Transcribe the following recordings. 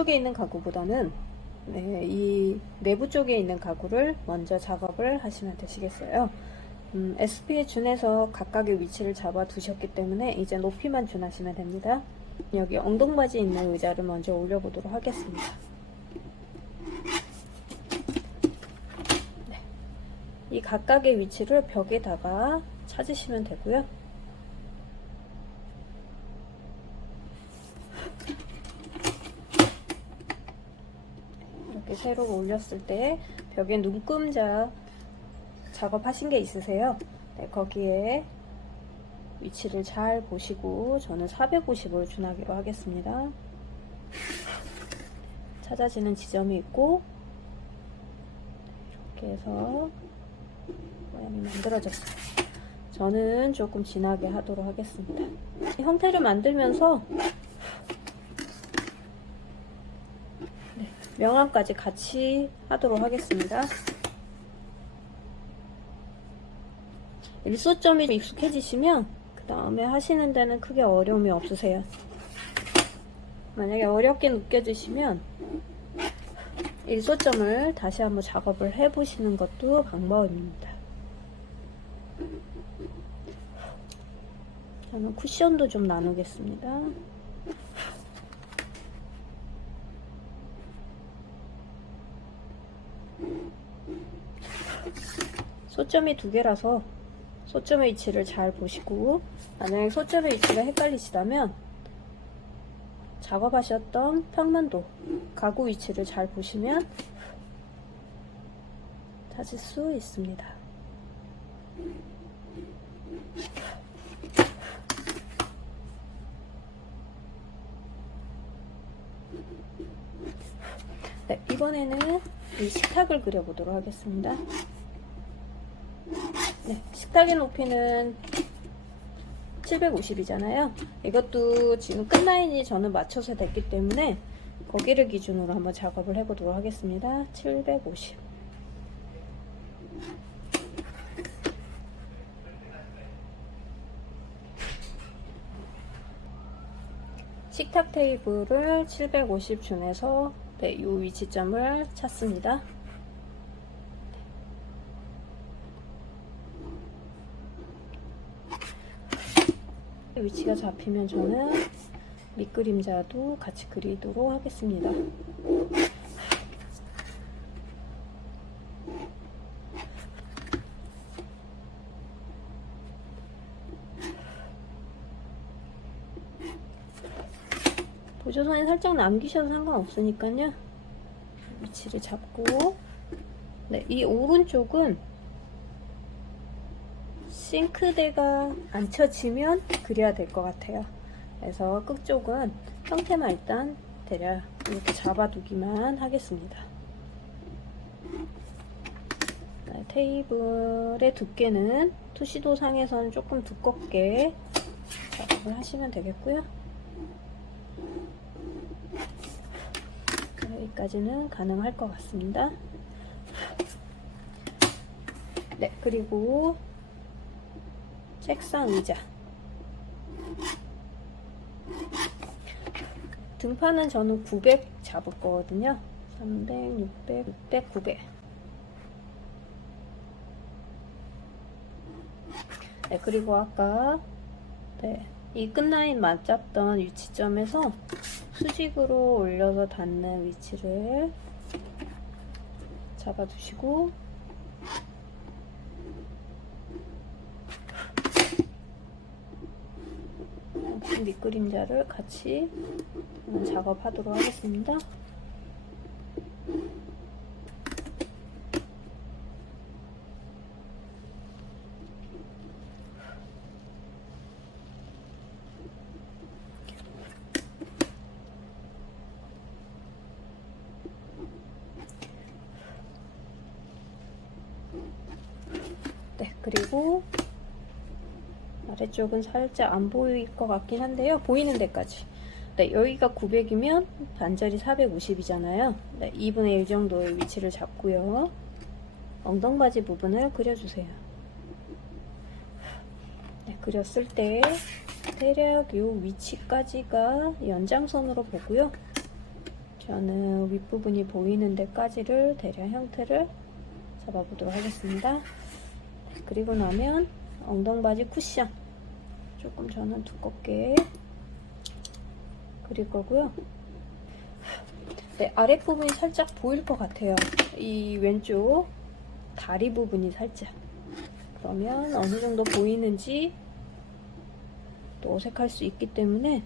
쪽에 있는 가구보다는 네, 이 내부 쪽에 있는 가구를 먼저 작업을 하시면 되시겠어요. 음, SP에 준해서 각각의 위치를 잡아 두셨기 때문에 이제 높이만 준하시면 됩니다. 여기 엉덩바지 있는 의자를 먼저 올려보도록 하겠습니다. 네. 이 각각의 위치를 벽에다가 찾으시면 되고요. 이렇게 세로 올렸을 때 벽에 눈금자 작업하신 게 있으세요? 네, 거기에 위치를 잘 보시고 저는 450을 준하기로 하겠습니다. 찾아지는 지점이 있고 이렇게 해서 모양이 만들어졌어요. 저는 조금 진하게 하도록 하겠습니다. 이 형태를 만들면서 네, 명암까지 같이 하도록 하겠습니다. 일소점이 좀 익숙해지시면 그 다음에 하시는 데는 크게 어려움이 없으세요. 만약에 어렵게 느껴지시면 일소점을 다시 한번 작업을 해보시는 것도 방법입니다. 저는 쿠션도 좀 나누겠습니다. 소점이 두 개라서 소점의 위치를 잘 보시고 만약에 소점의 위치가 헷갈리시다면 작업하셨던 평면도 가구 위치를 잘 보시면 찾을 수 있습니다. 네, 이번에는 이 식탁을 그려보도록 하겠습니다. 네, 식탁의 높이는 750이잖아요. 이것도 지금 끝라인이 저는 맞춰서 됐기 때문에 거기를 기준으로 한번 작업을 해보도록 하겠습니다. 750. 식탁 테이블을 750 준해서 네, 이 위치점을 찾습니다. 위치가 잡히면 저는 밑그림자도 같이 그리도록 하겠습니다. 보조선에 살짝 남기셔도 상관없으니까요. 위치를 잡고 네, 이 오른쪽은 싱크대가 안 쳐지면 그려야 될 것 같아요. 그래서 끝쪽은 형태만 일단 대략 이렇게 잡아두기만 하겠습니다. 네, 테이블의 두께는 투시도 상에서는 조금 두껍게 작업을 하시면 되겠고요. 여기까지는 가능할 것 같습니다. 네, 그리고 책상 의자. 등판은 저는 900 잡을 거거든요. 300, 600, 600, 900 네, 그리고 아까 네, 이 끝라인 맞잡던 위치점에서 수직으로 올려서 닿는 위치를 잡아주시고 밑그림자를 같이 작업하도록 하겠습니다. 네, 그리고 아래쪽은 살짝 안 보일 것 같긴 한데요. 보이는 데까지. 네, 여기가 900이면 반절이 450이잖아요. 네, 2분의 1 정도의 위치를 잡고요. 엉덩바지 부분을 그려주세요. 네, 그렸을 때 대략 이 위치까지가 연장선으로 보고요. 저는 윗부분이 보이는 데까지를 대략 형태를 잡아보도록 하겠습니다. 그리고 나면 엉덩바지 쿠션 조금 저는 두껍게 그릴 거고요. 네, 아랫부분이 살짝 보일 것 같아요. 이 왼쪽 다리 부분이 살짝. 그러면 어느 정도 보이는지 또 어색할 수 있기 때문에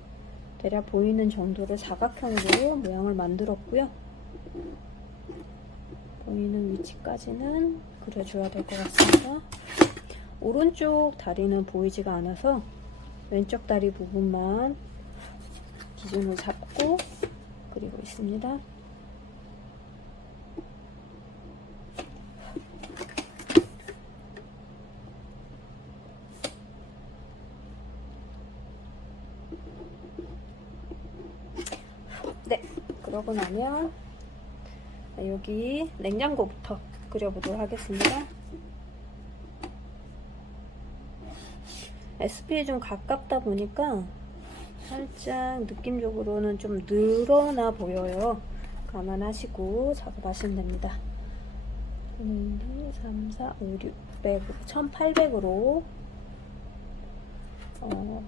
대략 보이는 정도를 사각형으로 모양을 만들었고요. 보이는 위치까지는 그려줘야 될 것 같습니다. 오른쪽 다리는 보이지가 않아서 왼쪽 다리 부분만 기준을 잡고 그리고 있습니다. 네, 그러고 나면 여기 냉장고부터 그려보도록 하겠습니다. SP에 좀 가깝다 보니까 살짝 느낌적으로는 좀 늘어나 보여요. 감안하시고 작업하시면 됩니다. 1, 2, 3, 4, 5, 6, 100, 1800으로 어,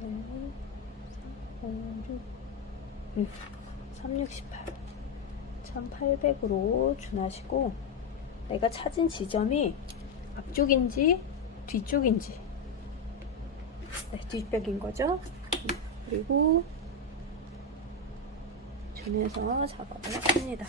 5, 6, 6, 368 1800으로 준하시고 내가 찾은 지점이 앞쪽인지 뒤쪽인지 네, 뒷백인 거죠. 그리고 준해서 작업을 했습니다.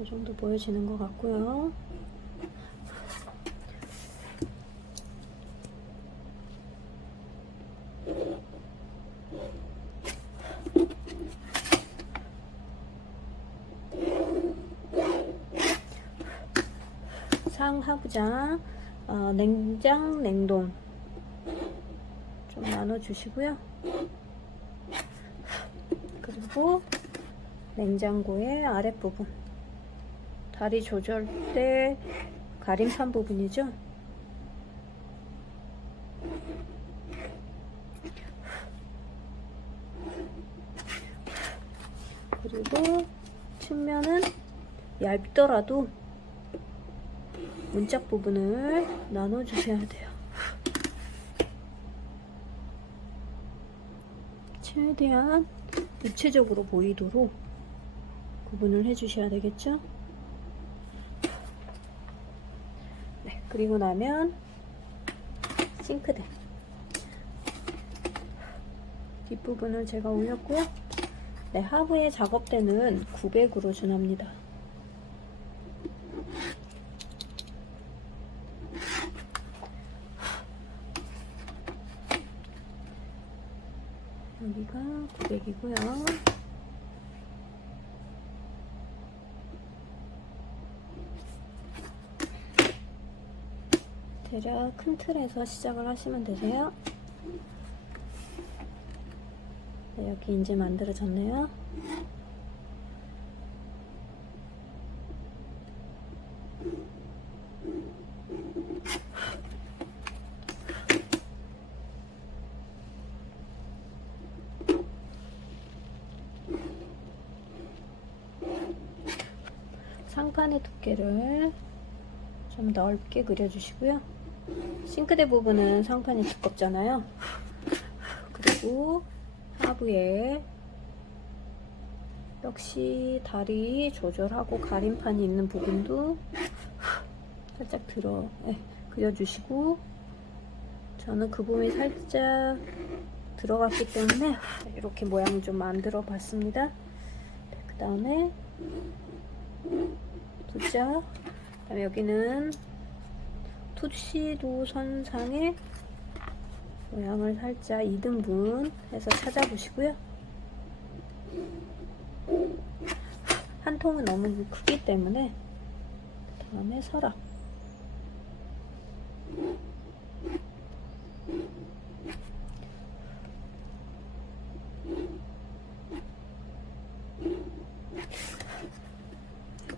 이 정도 보여지는 것 같고요. 상하부장 어, 냉장 냉동 좀 나눠주시고요. 그리고 냉장고의 아랫부분 다리 조절 때 가림판 부분이죠. 그리고 측면은 얇더라도 문짝 부분을 나눠 주셔야 돼요. 최대한 입체적으로 보이도록 구분을 해 주셔야 되겠죠? 네, 그리고 나면 싱크대 뒷부분을 제가 올렸고요. 네, 하부의 작업대는 900으로 준합니다. 여기가 900이고요. 대략 큰 틀에서 시작을 하시면 되세요. 네, 여기 이제 만들어졌네요. 상판의 두께를 좀 넓게 그려주시고요. 싱크대 부분은 상판이 두껍잖아요. 그리고 하부에 역시 다리 조절하고 가림판이 있는 부분도 살짝 들어 네, 그려주시고 저는 그 부분이 살짝 들어갔기 때문에 이렇게 모양을 좀 만들어 봤습니다. 그 다음에 두자 그다음에 여기는 투시도 선상에 모양을 살짝 2등분 해서 찾아보시고요. 한 통은 너무 크기 때문에 다음에 서랍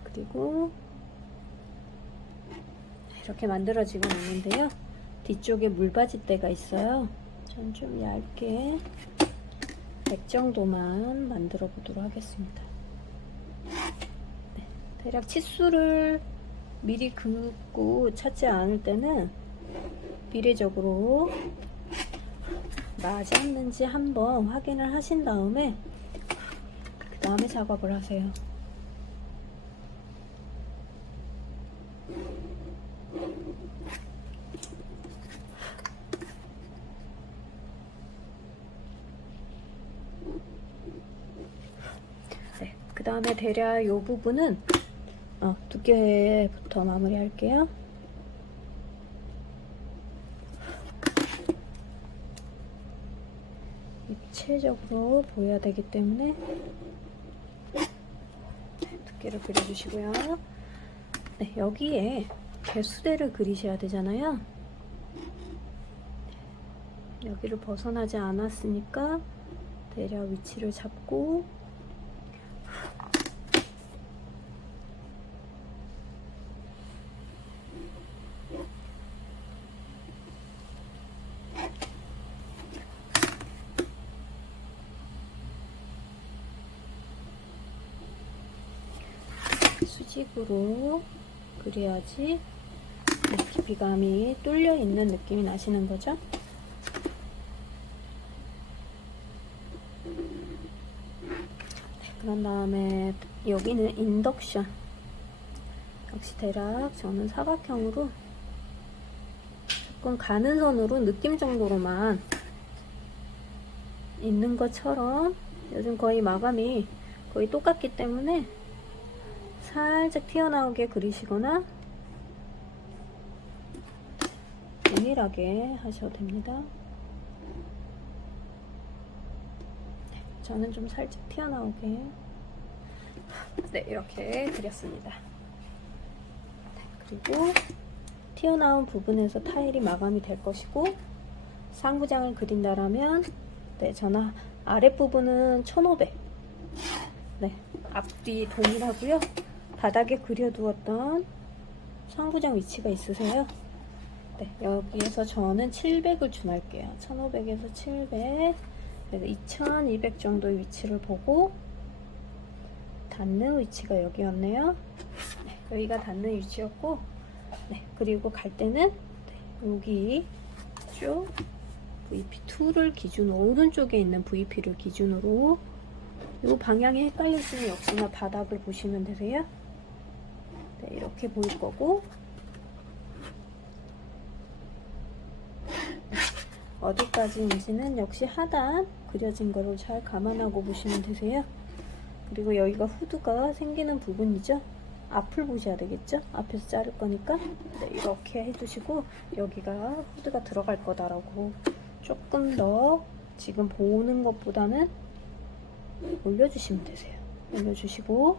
그리고 이렇게 만들어지고 있는데요. 뒤쪽에 물받이대가 있어요. 전 좀 얇게 100 정도만 만들어 보도록 하겠습니다. 네, 대략 치수를 미리 긋고 찾지 않을 때는 비례적으로 맞았는지 한번 확인을 하신 다음에 그 다음에 작업을 하세요. 네, 그 다음에 대략 이 부분은 어, 두께부터 마무리 할게요. 입체적으로 보여야 되기 때문에 네, 두께를 그려주시고요. 네, 여기에 개수대를 그리셔야 되잖아요. 여기를 벗어나지 않았으니까 대략 위치를 잡고 수직으로 그려야지 네, 깊이감이 뚫려 있는 느낌이 나시는 거죠? 네, 그런 다음에 여기는 인덕션 역시 대략 저는 사각형으로 조금 가는 선으로 느낌 정도로만 있는 것처럼 요즘 거의 마감이 거의 똑같기 때문에 살짝 튀어나오게 그리시거나 동일하게 하셔도 됩니다. 네, 저는 좀 살짝 튀어나오게 네 이렇게 그렸습니다. 네, 그리고 튀어나온 부분에서 타일이 마감이 될 것이고 상부장을 그린다라면 네 저는 아랫부분은 1500 네, 앞뒤 동일하고요. 바닥에 그려두었던 상부장 위치가 있으세요? 네, 여기에서 저는 700을 준할게요. 1500에서 700, 그래서 2200 정도의 위치를 보고 닿는 위치가 여기였네요. 네, 여기가 닿는 위치였고, 네, 그리고 갈 때는 네, 여기 쭉 VP2를 기준으로 오른쪽에 있는 VP를 기준으로 이 방향이 헷갈리시면 역시나 바닥을 보시면 되세요. 네, 이렇게 보일 거고 어디까지인지는 역시 하단 그려진 거를 잘 감안하고 보시면 되세요. 그리고 여기가 후드가 생기는 부분이죠. 앞을 보셔야 되겠죠? 앞에서 자를 거니까 네, 이렇게 해주시고 여기가 후드가 들어갈 거다라고 조금 더 지금 보는 것보다는 올려주시면 되세요. 올려주시고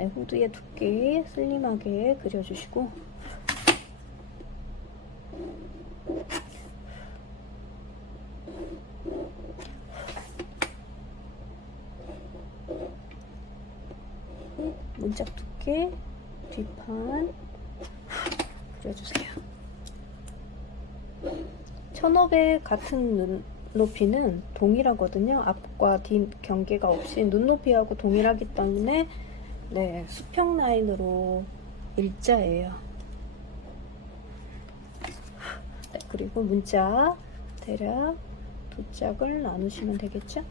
네, 후드의 두께 슬림하게 그려주시고 문짝 두께 뒷판 그려주세요. 1500 같은 눈 높이는 동일하거든요. 앞과 뒷 경계가 없이 눈높이하고 동일하기 때문에 네, 수평 라인으로 일자예요. 네, 그리고 문자 대략 두 짝을 나누시면 되겠죠?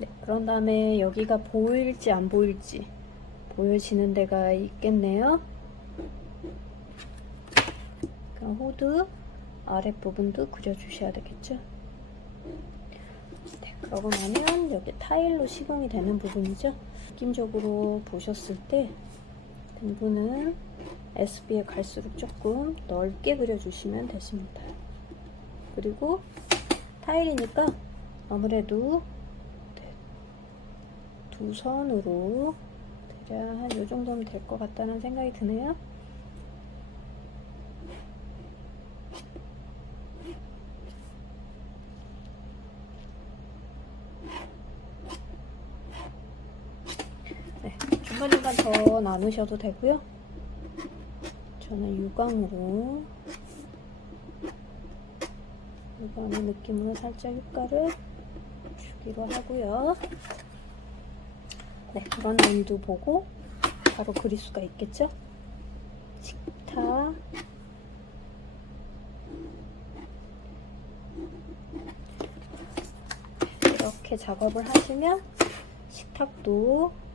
네, 그런 다음에 여기가 보일지 안 보일지 보여지는 데가 있겠네요. 그럼 호드 아랫부분도 그려주셔야 되겠죠. 네, 그러고 나면 여기 타일로 시공이 되는 부분이죠. 느낌적으로 보셨을 때 등분은 SB에 갈수록 조금 넓게 그려주시면 되십니다. 그리고 타일이니까 아무래도 네, 두 선으로 대략 한이 정도면 될 것 같다는 생각이 드네요. 약간 더 나누셔도 되고요. 저는 유광으로 유광의 느낌으로 살짝 효과를 주기로 하고요. 네, 그런 라인도 보고 바로 그릴 수가 있겠죠? 식탁 이렇게 작업을 하시면 식탁도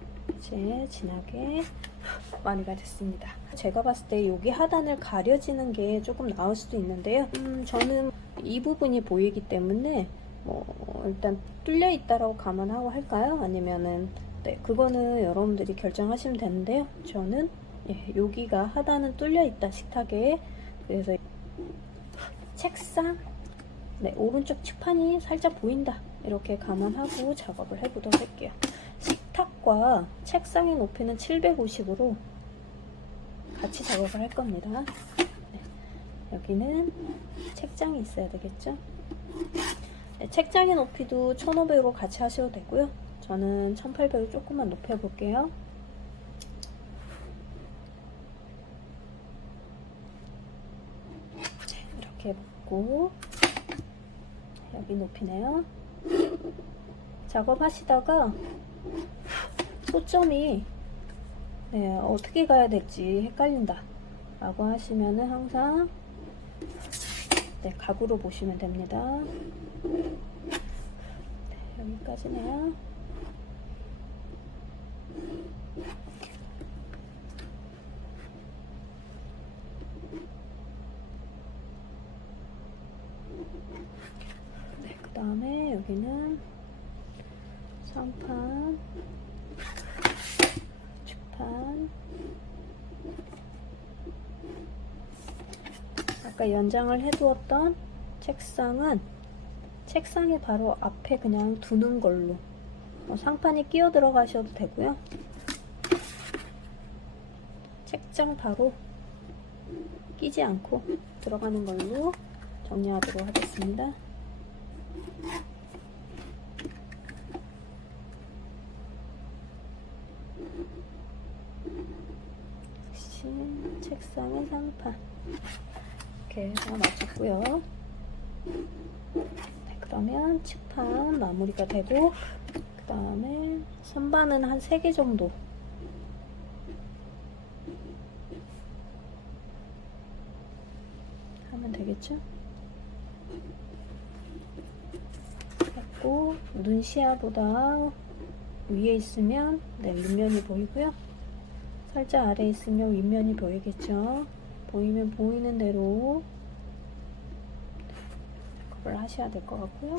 이제 진하게 마무리가 됐습니다. 제가 봤을 때 여기 하단을 가려지는 게 조금 나을 수도 있는데요. 음, 저는 이 부분이 보이기 때문에 뭐 일단 뚫려 있다라고 감안하고 할까요? 아니면은 네 그거는 여러분들이 결정하시면 되는데요. 저는 예, 여기가 하단은 뚫려 있다 식탁에 그래서 책상 네 오른쪽 측판이 살짝 보인다 이렇게 감안하고 작업을 해보도록 할게요. 식탁과 책상의 높이는 750으로 같이 작업을 할 겁니다. 네, 여기는 책장이 있어야 되겠죠? 네, 책장의 높이도 1500으로 같이 하셔도 되고요. 저는 1800으로 조금만 높여볼게요. 네, 이렇게 해보고 여기 높이네요. 작업하시다가 초점이 네, 어떻게 가야 될지 헷갈린다 라고 하시면은 항상 네, 각으로 보시면 됩니다. 네, 여기까지네요. 네, 그 다음에 여기는 상판, 축판, 아까 연장을 해두었던 책상은 책상에 바로 앞에 그냥 두는 걸로 어, 상판이 끼어 들어가셔도 되고요. 책장 바로 끼지 않고 들어가는 걸로 정리하도록 하겠습니다. 책상의 상판 이렇게 해서 맞췄고요. 네, 그러면 측판 마무리가 되고 그 다음에 선반은 한 3개 정도 하면 되겠죠? 했고 눈시야보다 위에 있으면 네, 윗면이 보이고요. 살짝 아래에 있으면 윗면이 보이겠죠? 보이면 보이는 대로 작업을 하셔야 될 것 같고요.